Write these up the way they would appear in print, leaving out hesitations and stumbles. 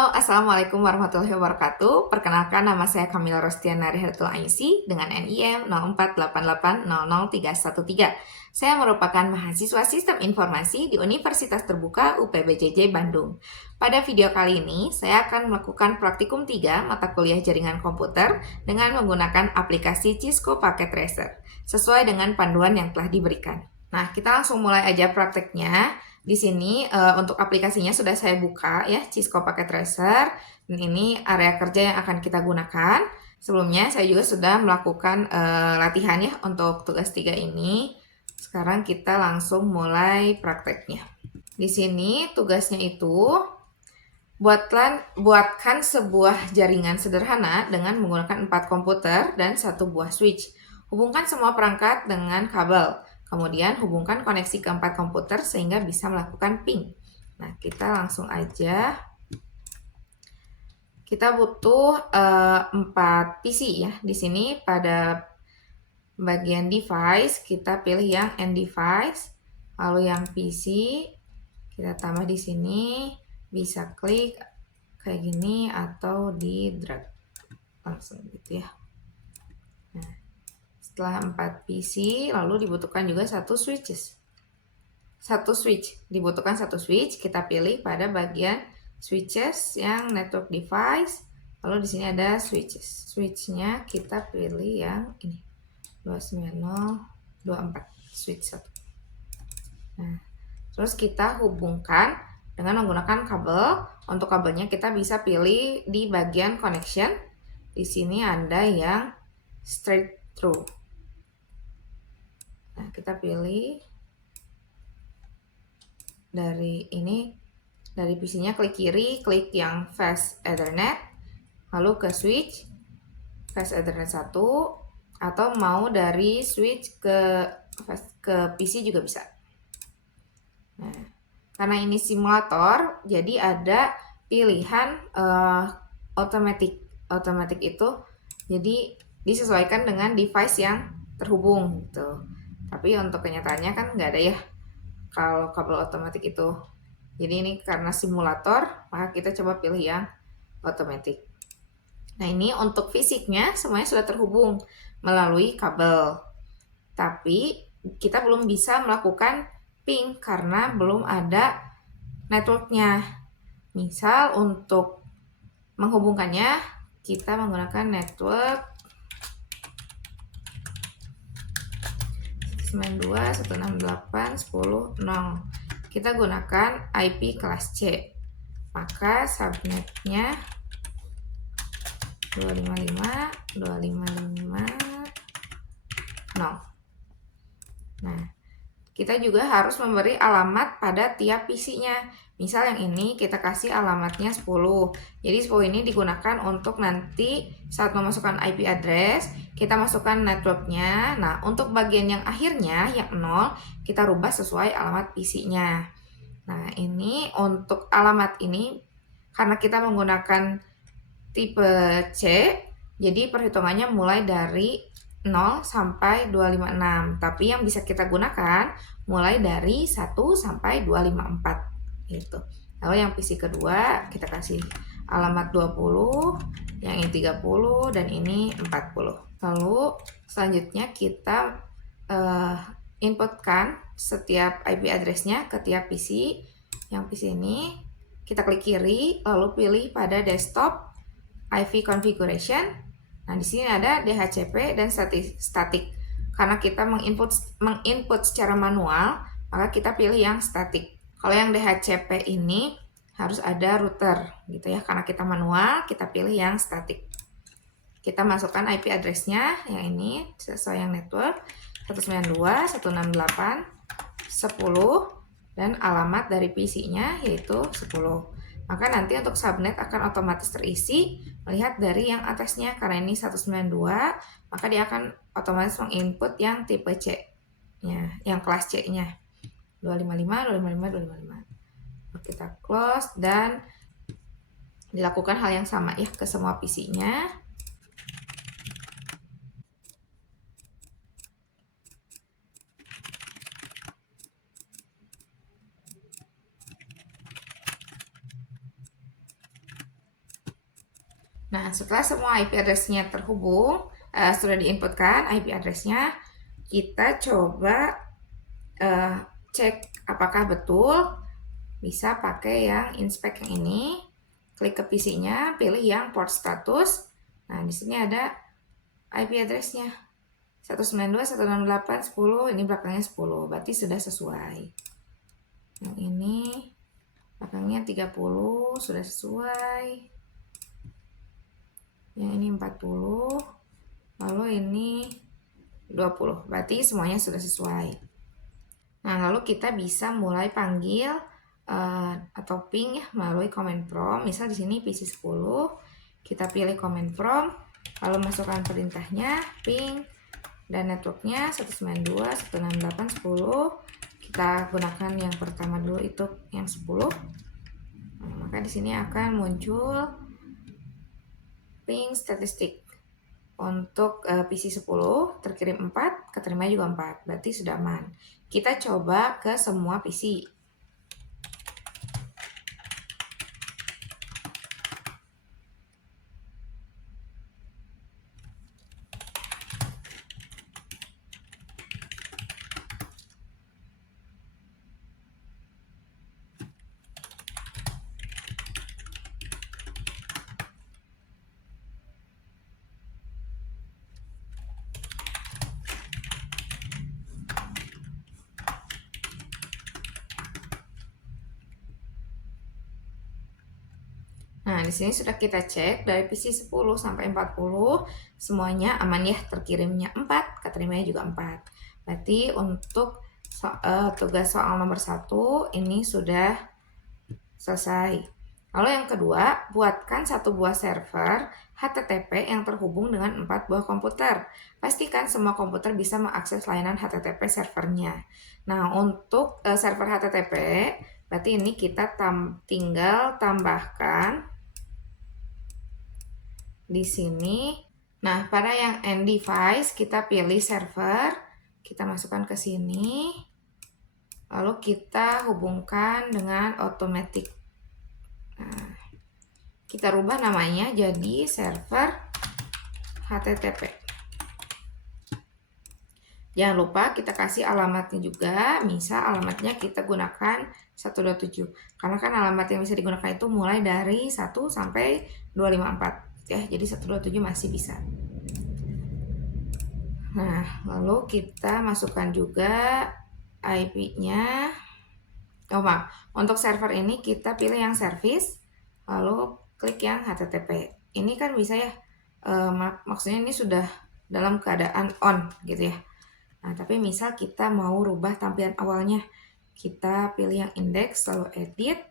Halo, Assalamualaikum warahmatullahi wabarakatuh. Perkenalkan, nama saya Kamila Rostiana Rihatul Aisi dengan NIM 0488000313. Saya merupakan mahasiswa Sistem Informasi di Universitas Terbuka UPBJJ Bandung. Pada video kali ini, saya akan melakukan praktikum 3 mata kuliah jaringan komputer dengan menggunakan aplikasi Cisco Packet Tracer, sesuai dengan panduan yang telah diberikan. Nah, kita langsung mulai aja prakteknya. Di sini untuk aplikasinya sudah saya buka ya, Cisco Packet Tracer. Dan ini area kerja yang akan kita gunakan. Sebelumnya saya juga sudah melakukan latihan ya untuk tugas 3 ini. Sekarang kita langsung mulai prakteknya. Di sini tugasnya itu buatkan sebuah jaringan sederhana dengan menggunakan 4 komputer dan 1 buah switch. Hubungkan semua perangkat dengan kabel. Kemudian hubungkan koneksi ke 4 komputer sehingga bisa melakukan ping. Nah, kita langsung aja. Kita butuh 4 PC ya. Di sini pada bagian device kita pilih yang end device, lalu yang PC kita tambah di sini, bisa klik kayak gini atau di drag langsung gitu ya. Nah, setelah 4 PC, lalu dibutuhkan juga satu switch. Dibutuhkan satu switch, kita pilih pada bagian switches yang network device. Lalu di sini ada switches. Switchnya kita pilih yang ini. 29024 switch 1. Nah, terus kita hubungkan dengan menggunakan kabel. Untuk kabelnya kita bisa pilih di bagian connection. Di sini ada yang straight through. Nah, kita pilih dari ini, dari PC-nya klik kiri, klik yang fast Ethernet, lalu ke switch fast Ethernet 1, atau mau dari switch ke PC juga bisa. Nah, karena ini simulator, jadi ada pilihan automatic itu, jadi disesuaikan dengan device yang terhubung gitu. Tapi untuk kenyataannya kan nggak ada ya kalau kabel otomatis itu. Jadi ini karena simulator, maka kita coba pilih yang otomatis. Nah, ini untuk fisiknya semuanya sudah terhubung melalui kabel. Tapi kita belum bisa melakukan ping karena belum ada networknya. Misal untuk menghubungkannya, kita menggunakan network 92.168.10.0. Kita gunakan IP kelas C. Maka subnetnya 255.255.0. Nah, kita juga harus memberi alamat pada tiap PC-nya. Misal yang ini kita kasih alamatnya 10. Jadi 10 ini digunakan untuk nanti saat memasukkan IP address, kita masukkan networknya. Nah, untuk bagian yang akhirnya, yang 0, kita rubah sesuai alamat PC-nya. Nah, ini untuk alamat ini, karena kita menggunakan tipe C, jadi perhitungannya mulai dari 0 sampai 256. Tapi yang bisa kita gunakan mulai dari 1 sampai 254 gitu. Lalu yang PC kedua kita kasih alamat 20, yang ini 30 dan ini 40. Lalu selanjutnya kita inputkan setiap IP address-nya ke tiap PC. Yang PC ini kita klik kiri lalu pilih pada desktop IV configuration. Nah, di sini ada DHCP dan static. Karena kita menginput secara manual, maka kita pilih yang static. Kalau yang DHCP ini harus ada router gitu ya. Karena kita manual, kita pilih yang static. Kita masukkan IP address-nya yang ini sesuai yang network 192.168.10 dan alamat dari PC-nya yaitu 10. Maka nanti untuk subnet akan otomatis terisi melihat dari yang atasnya. Karena ini 192, maka dia akan otomatis menginput yang tipe C-nya, yang kelas C-nya. 255, 255, 255. Kita close dan dilakukan hal yang sama ya ke semua PC-nya. Nah, setelah semua IP address-nya terhubung, sudah diinputkan IP address-nya, kita coba cek apakah betul. Bisa pakai yang inspect yang ini. Klik ke PC-nya, pilih yang port status. Nah, di sini ada IP address-nya. 192.168.10, ini belakangnya 10, berarti sudah sesuai. Yang ini belakangnya 30, sudah sesuai. Yang ini 40, lalu ini 20, berarti semuanya sudah sesuai. Nah, lalu kita bisa mulai panggil atau ping ya melalui command prompt. Misal di sini PC10, kita pilih command prompt, lalu masukkan perintahnya ping dan networknya 192.168.10. Kita gunakan yang pertama dulu, itu yang 10. Nah, maka di sini akan muncul ping statistik. Untuk PC10 terkirim 4, keterima juga 4, berarti sudah aman. Kita coba ke semua PC. Nah, di sini sudah kita cek dari PC 10 sampai 40 semuanya aman ya, terkirimnya 4, keterimanya juga 4. Berarti untuk tugas soal nomor 1 ini sudah selesai. Lalu yang kedua, buatkan satu buah server HTTP yang terhubung dengan 4 buah komputer. Pastikan semua komputer bisa mengakses layanan HTTP servernya. Nah, untuk server HTTP, berarti ini kita tinggal tambahkan di sini. Nah, pada yang end device kita pilih server, kita masukkan ke sini, lalu kita hubungkan dengan automatic. Nah, kita rubah namanya jadi server HTTP. Jangan lupa kita kasih alamatnya juga. Misal alamatnya kita gunakan 127, karena kan alamat yang bisa digunakan itu mulai dari 1 sampai 254 ya, jadi 127 masih bisa. Nah, lalu kita masukkan juga IP-nya. Oh maaf, untuk server ini kita pilih yang service, lalu klik yang HTTP. Ini kan bisa ya, maksudnya ini sudah dalam keadaan on gitu ya. Nah, tapi misal kita mau rubah tampilan awalnya, kita pilih yang index, lalu edit.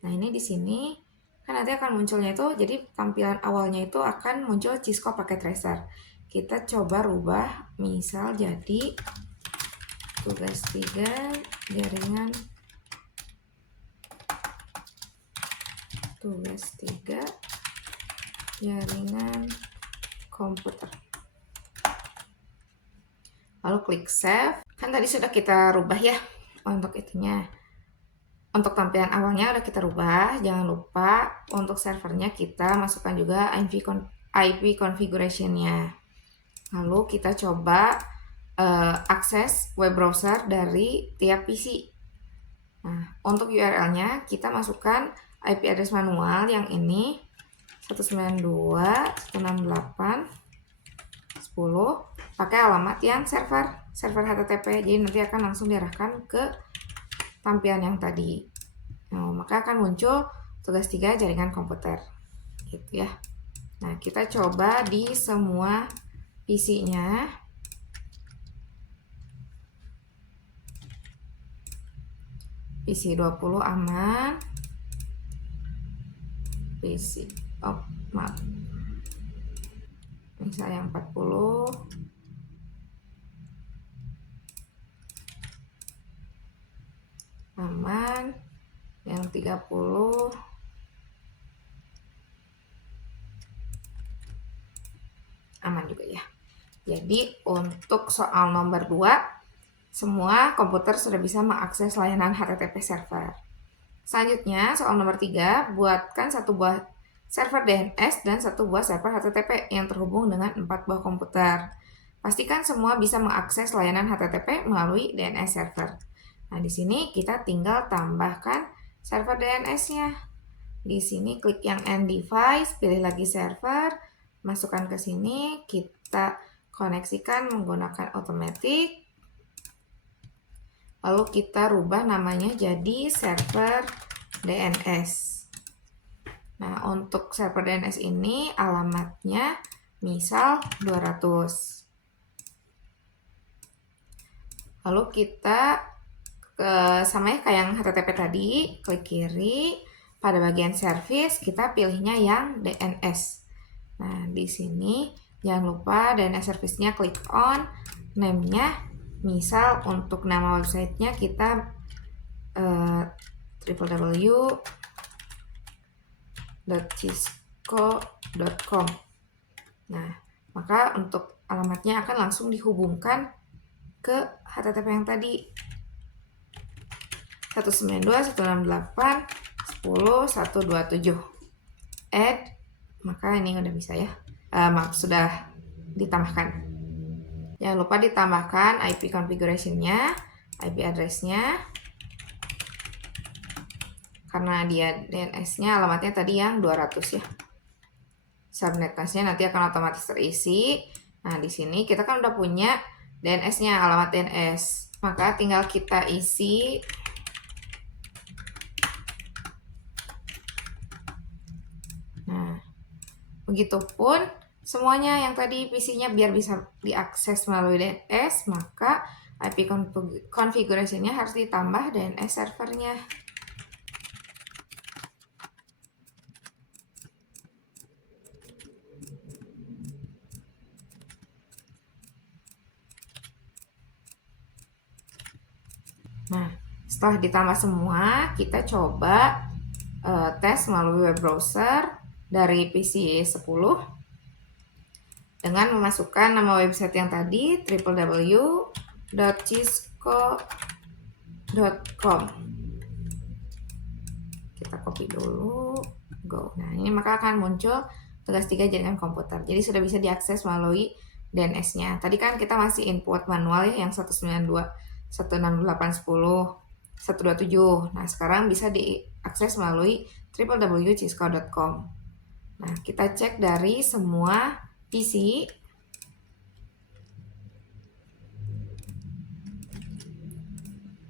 Nah, ini di sini kan nanti akan munculnya itu, jadi tampilan awalnya itu akan muncul Cisco packet tracer. Kita coba rubah, misal jadi tugas 3 jaringan, tugas 3 jaringan komputer. Lalu klik save. Kan tadi sudah kita rubah ya untuk itunya. Untuk tampilan awalnya udah kita rubah. Jangan lupa untuk servernya kita masukkan juga IP configuration-nya. Lalu kita coba akses web browser dari tiap PC. Nah, untuk URL-nya kita masukkan IP address manual yang ini 192.168.10, pakai alamat yang server HTTP. Jadi nanti akan langsung diarahkan ke tampilan yang tadi. Nah, maka akan muncul tugas 3 jaringan komputer gitu ya. Nah, kita coba di semua PC-nya. PC 20 aman. PC maaf, misalnya yang 40 aman, yang 30 aman juga ya. Jadi untuk soal nomor 2, semua komputer sudah bisa mengakses layanan HTTP server. Selanjutnya soal nomor 3, buatkan satu buah server DNS, dan 1 buah server HTTP yang terhubung dengan 4 buah komputer. Pastikan semua bisa mengakses layanan HTTP melalui DNS server. Nah, di sini kita tinggal tambahkan server DNS-nya. Di sini klik yang End Device, pilih lagi server, masukkan ke sini, kita koneksikan menggunakan Automatic. Lalu kita rubah namanya jadi server DNS. Nah, untuk server DNS ini alamatnya misal 200. Lalu kita sama kayak yang HTTP tadi, klik kiri, pada bagian service kita pilihnya yang DNS. Nah, di sini jangan lupa DNS service-nya klik on, name-nya misal untuk nama websitenya kita www.cisco.com. Nah, maka untuk alamatnya akan langsung dihubungkan ke HTTP yang tadi 192.168.10.127. Add, maka ini udah bisa ya. Maaf, sudah ditambahkan. Jangan lupa ditambahkan IP configuration-nya, IP address-nya. Karena dia DNS-nya alamatnya tadi yang 200 ya. Subnet mask-nya nanti akan otomatis terisi. Nah, di sini kita kan udah punya DNS-nya, alamat DNS. Maka tinggal kita isi begitupun semuanya yang tadi PC-nya biar bisa diakses melalui DNS, maka IP configuration-nya harus ditambah DNS servernya. Nah, setelah ditambah semua, kita coba tes melalui web browser dari PC 10 dengan memasukkan nama website yang tadi www.cisco.com. Kita copy dulu, go. Nah, ini maka akan muncul tugas 3 jaringan komputer. Jadi sudah bisa diakses melalui DNS-nya. Tadi kan kita masih input manual ya, yang 192.168.10.127. Nah, sekarang bisa diakses melalui www.cisco.com. Nah, kita cek dari semua PC.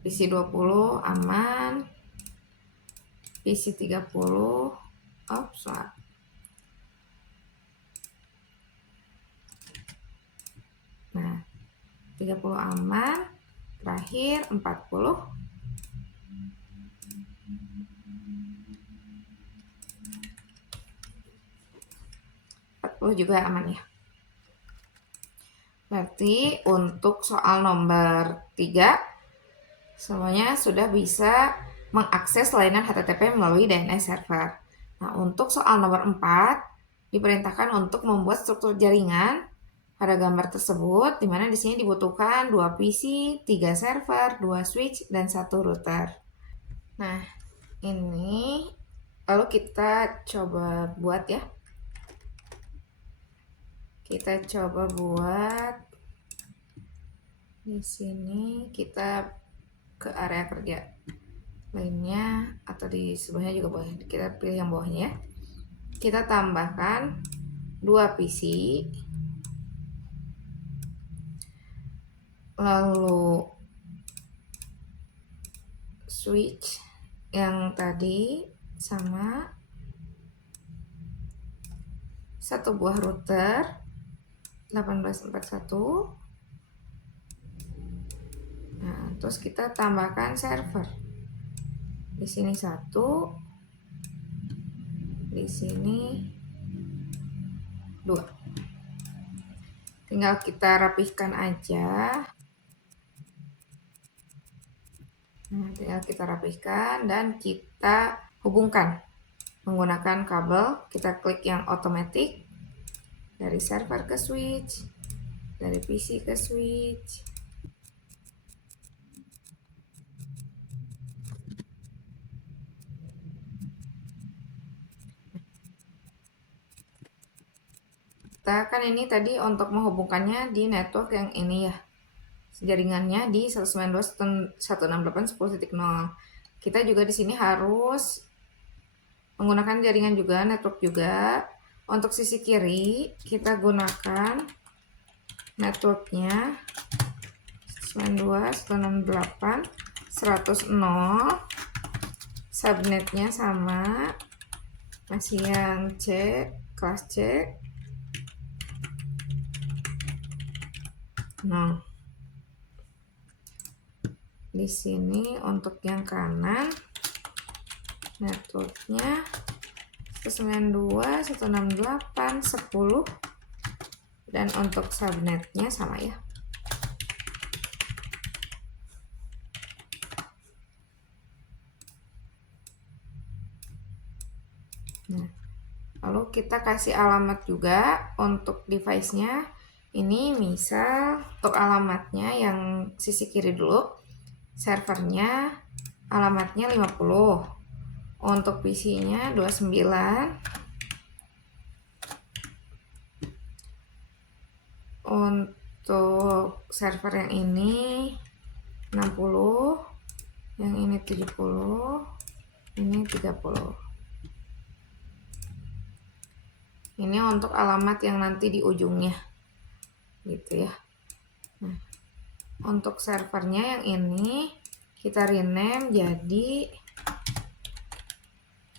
PC 20 aman. PC 30 salah. Nah, 30 aman. Terakhir 40 juga aman ya. Berarti untuk soal nomor 3 semuanya sudah bisa mengakses layanan HTTP melalui DNS server. Nah, untuk soal nomor 4 diperintahkan untuk membuat struktur jaringan pada gambar tersebut, di mana di sini dibutuhkan 2 PC, 3 server, 2 switch, dan 1 router. Nah, ini lalu kita coba buat ya. Kita coba buat di sini, kita ke area kerja lainnya atau di sebelahnya juga boleh. Kita pilih yang bawahnya ya. Kita tambahkan 2 PC, lalu switch yang tadi sama 1 buah router 1841. Nah, terus kita tambahkan server. Di sini 1, di sini 2. Tinggal kita rapihkan aja. Nah, tinggal kita rapihkan dan kita hubungkan menggunakan kabel. Kita klik yang automatic dari server ke switch, dari PC ke switch. kita kan ini tadi untuk menghubungkannya di network yang ini ya, jaringannya di 192.168.10.0. Kita juga di sini harus menggunakan jaringan juga, network juga. Untuk sisi kiri kita gunakan networknya 192.168.100.0, subnetnya sama, masih yang C, kelas C. Nah, di sini untuk yang kanan networknya 192.168.10 dan untuk subnetnya sama ya. Nah, lalu kita kasih alamat juga untuk device-nya. Ini misal untuk alamatnya yang sisi kiri dulu, servernya alamatnya 50, untuk PC-nya 29, untuk server yang ini 60, yang ini 70, ini 30. Ini untuk alamat yang nanti di ujungnya gitu ya. Nah, untuk servernya yang ini kita rename jadi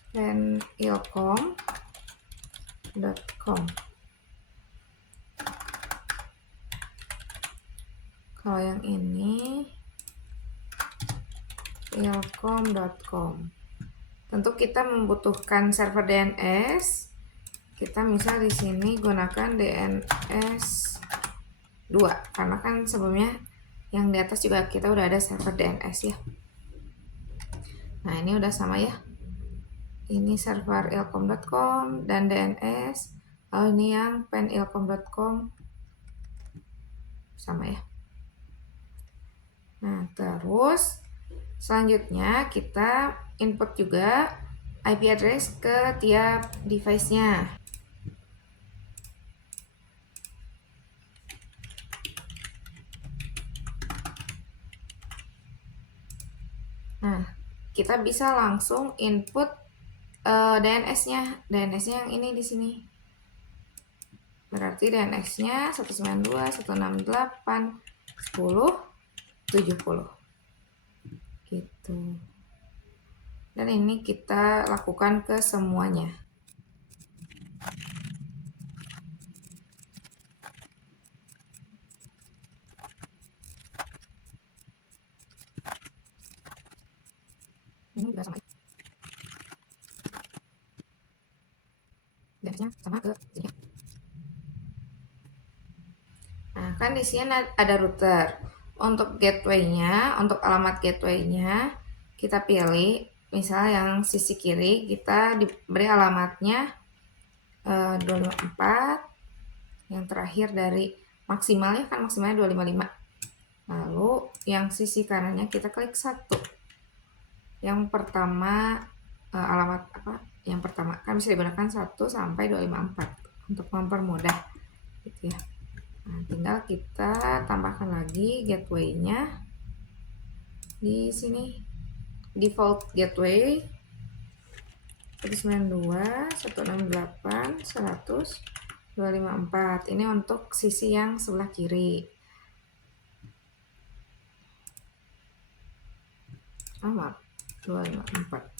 penilcom.com. Kalau yang ini ilcom.com. Tentu kita membutuhkan server DNS. Kita misal di sini gunakan DNS 2 karena kan sebelumnya yang di atas juga kita udah ada server DNS ya. Nah, ini udah sama ya. Ini server ilcom.com dan DNS. Lalu ini yang penilcom.com sama ya. Nah, terus selanjutnya kita input juga IP address ke tiap device-nya. Nah, kita bisa langsung input DNS-nya. DNS-nya yang ini di sini. Berarti DNS-nya 192.168.10.70. Gitu. Dan ini kita lakukan ke semuanya. Ini juga sama. DNS-nya sama ke sini. Nah, kan di sini ada router. Untuk gateway-nya, untuk alamat gateway-nya kita pilih, misal yang sisi kiri kita diberi alamatnya 254, yang terakhir dari maksimalnya kan maksimalnya 255. Lalu yang sisi kanannya kita klik 1. Yang pertama alamat apa? Yang pertama kan bisa digunakan 1 sampai 254 untuk mempermudah gitu ya. Nah, tinggal kita tambahkan lagi gateway-nya di sini, default gateway 192.168.100.254. Ini untuk sisi yang sebelah kiri. Alamat 254.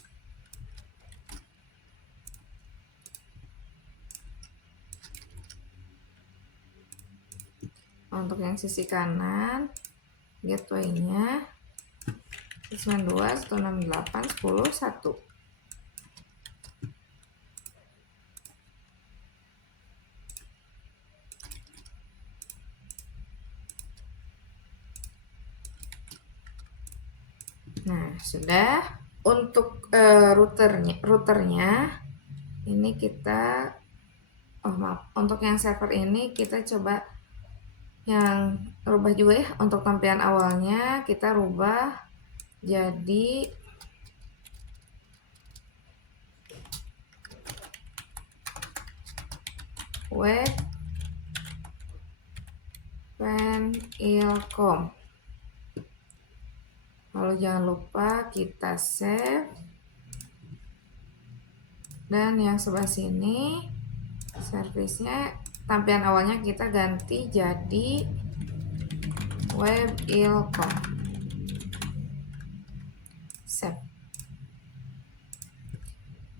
Untuk yang sisi kanan gateway-nya 192.168.10.1. Nah, sudah. Untuk routernya ini kita untuk yang server ini kita coba yang rubah juga ya. Untuk tampilan awalnya kita rubah jadi web penilkom. Lalu jangan lupa kita save. Dan yang sebelah sini servisnya, tampilan awalnya kita ganti jadi webILCOM. Save.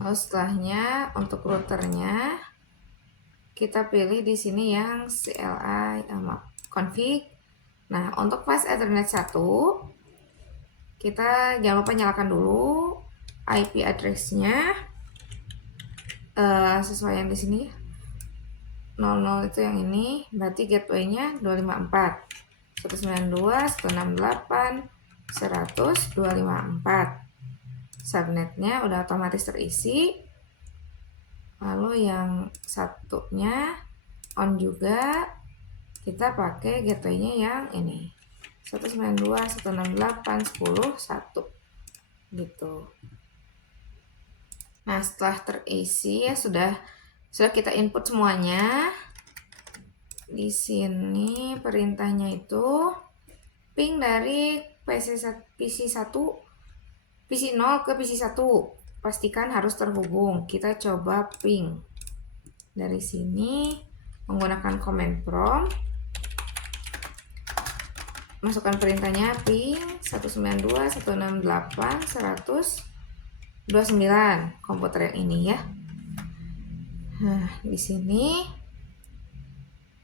Lalu setelahnya untuk routernya kita pilih di sini yang CLI config. Nah, untuk fast Ethernet 1 kita jangan lupa nyalakan dulu IP address-nya sesuai yang di sini. 00 itu yang ini, berarti gateway-nya 254 192 168 100 254. Subnetnya udah otomatis terisi. Lalu yang satunya on juga, kita pakai gateway-nya yang ini 192 168 10 1 gitu. Nah, setelah terisi ya sudah kita input semuanya. Di sini perintahnya itu ping dari PC1 PC0 ke PC1. Pastikan harus terhubung. Kita coba ping. Dari sini menggunakan command prompt. Masukkan perintahnya ping 192 168 100 29 komputer yang ini ya. Nah, di sini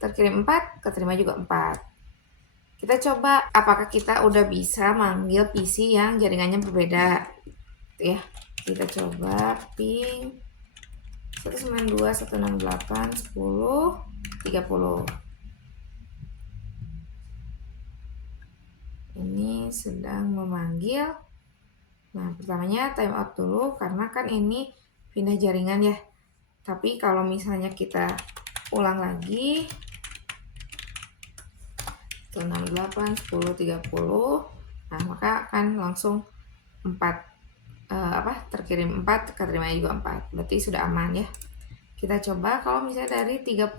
terkirim 4, keterima juga 4. Kita coba apakah kita udah bisa manggil PC yang jaringannya berbeda. Ya, kita coba ping 192 168 10 30. Ini sedang memanggil. Nah, pertamanya timeout dulu karena kan ini pindah jaringan ya. Tapi kalau misalnya kita ulang lagi 168 10 30, nah maka akan langsung 4 terkirim 4, keterima juga 4. Berarti sudah aman ya. Kita coba kalau misalnya dari 30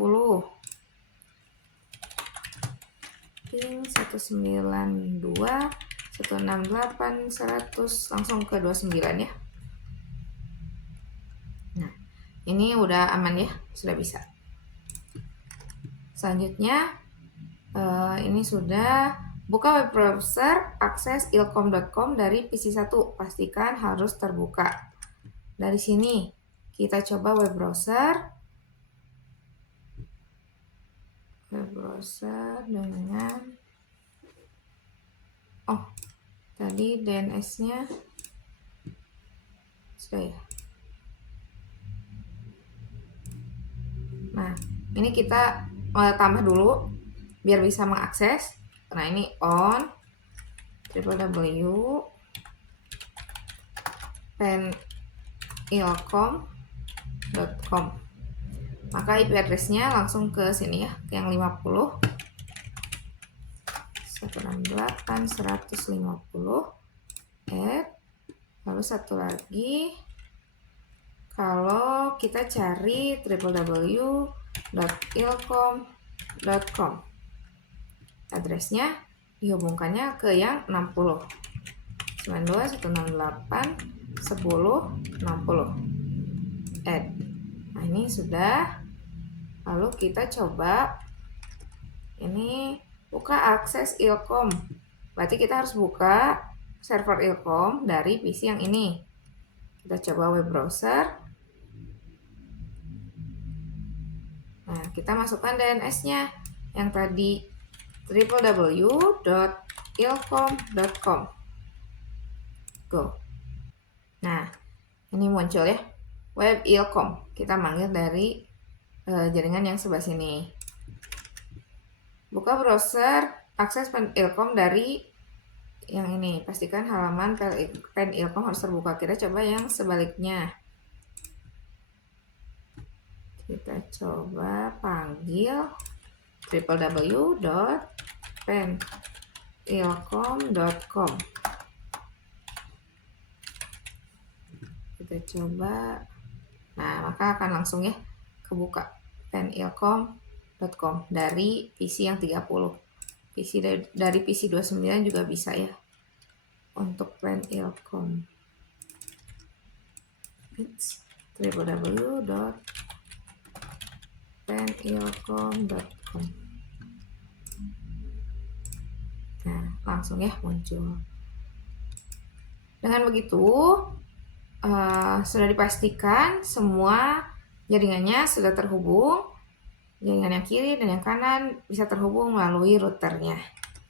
ping 192 168 100 langsung ke 29 ya. Nah, ini udah aman ya, sudah bisa. Selanjutnya ini sudah buka web browser, akses ilkom.com dari PC1. Pastikan harus terbuka. Dari sini kita coba web browser dengan tadi DNS-nya sudah ya. Nah, ini kita tambah dulu biar bisa mengakses. Nah, ini on www.penilkom.com. Maka IP address-nya langsung ke sini ya, ke yang 50 168 150 lalu satu lagi. Kalau kita cari www.ilkom.com, addressnya dihubungkannya ke yang 60 92 168 10 60 add. Nah, ini sudah. Lalu kita coba ini buka akses ilkom. Berarti kita harus buka server ilkom dari PC yang ini. Kita coba web browser. Nah, kita masukkan DNS-nya yang tadi www.ilkom.com. Go. Nah, ini muncul ya, web ilkom. Kita manggil dari jaringan yang sebelah sini. Buka browser, akses penilkom dari yang ini. Pastikan halaman penilkom harus terbuka. Kita coba yang sebaliknya. Kita coba panggil www.penilkom.com. Kita coba. Nah, maka akan langsung ya kebuka penilkom.com dari PC yang 30. dari PC29 juga bisa ya. Untuk PlanILCom. It's www.planilcom.com. Nah, langsung ya muncul. Dengan begitu, sudah dipastikan semua jaringannya sudah terhubung. Jaringan yang kiri dan yang kanan bisa terhubung melalui routernya.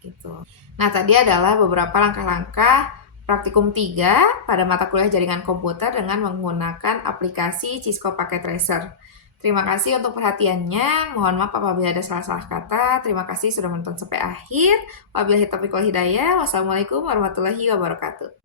Gitu. Nah, tadi adalah beberapa langkah-langkah praktikum 3 pada mata kuliah jaringan komputer dengan menggunakan aplikasi Cisco Packet Tracer. Terima kasih untuk perhatiannya. Mohon maaf apabila ada salah-salah kata. Terima kasih sudah menonton sampai akhir. Wabillahi taufiq wal hidayah. Wassalamualaikum warahmatullahi wabarakatuh.